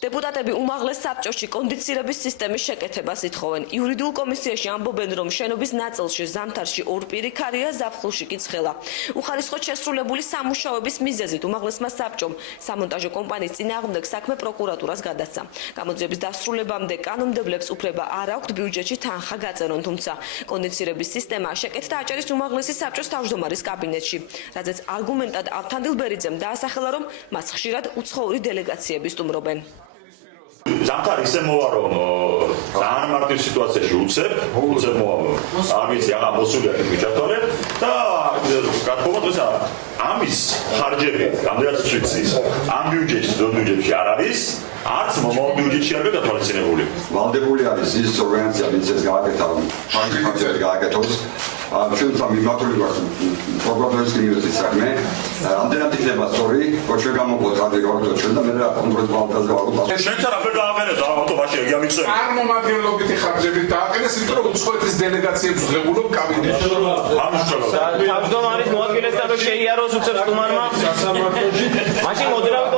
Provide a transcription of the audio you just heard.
Deputatები უმაღლეს საბჭოში კონდიცირების სისტემის შეკეთებას ითხოვენ. იურიდიულ კომისიაში ამბობენ, რომ შენობის ნაწილში ზამთარში ორ პირი ქარია, ზაფხულში კი ცხელა. უხარისხოდ შესრულებული სამუშაოების მიზეზით უმაღლესმა საბჭომ სამონტაჟო კომპანიის წინააღმდეგ საქმე პროკურატურას გადასცა. გამოძიების დასრულებამდე კანონმდებლებს უფლება არ აქვთ ბიუჯეტში თანხა გაწერონ, თუმცა კონდიცირების სისტემა შეკეთდა აჭარის უმაღლესი საბჭოს თავმჯდომარის კაბინეტში. რაზეც არგუმენტად ავთანდილ ბერიძემ დაასახელა, რომ მას ხშირად უცხოური დელეგაციები სტუმრობენ. ზამთარი ისე მოვა, რომ ძალიან მარტივ სიტუაციაში უცებ მოვა. არ ვიცი, აღარ მოსულია ვიჭათორე და გათხოვოთ ესა ამის ხარჯები, რამდენიც ვიცის, ამ ბიუჯეტში, ზოგ ბიუჯეტში არ არის, არც მომავალ ბიუჯეტში არ გათვალისწინებული. ვალდებული არის ის ორგანიზაცია, ვინც ეს გააკეთა, ფაქტობრივად გააკეთოს. ჩვენ სამიმართული ვართ პროკურორის კინოსის საქმე. ამდენად იქნება სწორი, ჩვენ გამოგვოწადი როგორც ჩვენ და მე რა კონკრეტულ ალტაზე ვაკეთებ. შენთან აბერ დააყენეთ ავტომატში იგი ამიწევი. წარმომადგენლობითი ხარჯებით დააყენეს, იმიტომ რომ უცხოეთის დელეგაციებს ღებულობ კაბინეტში. თავმჯდომარის მოადგილეს და რომ შეიაროს უცებ სტუმარმა. მაშინ მოდერავი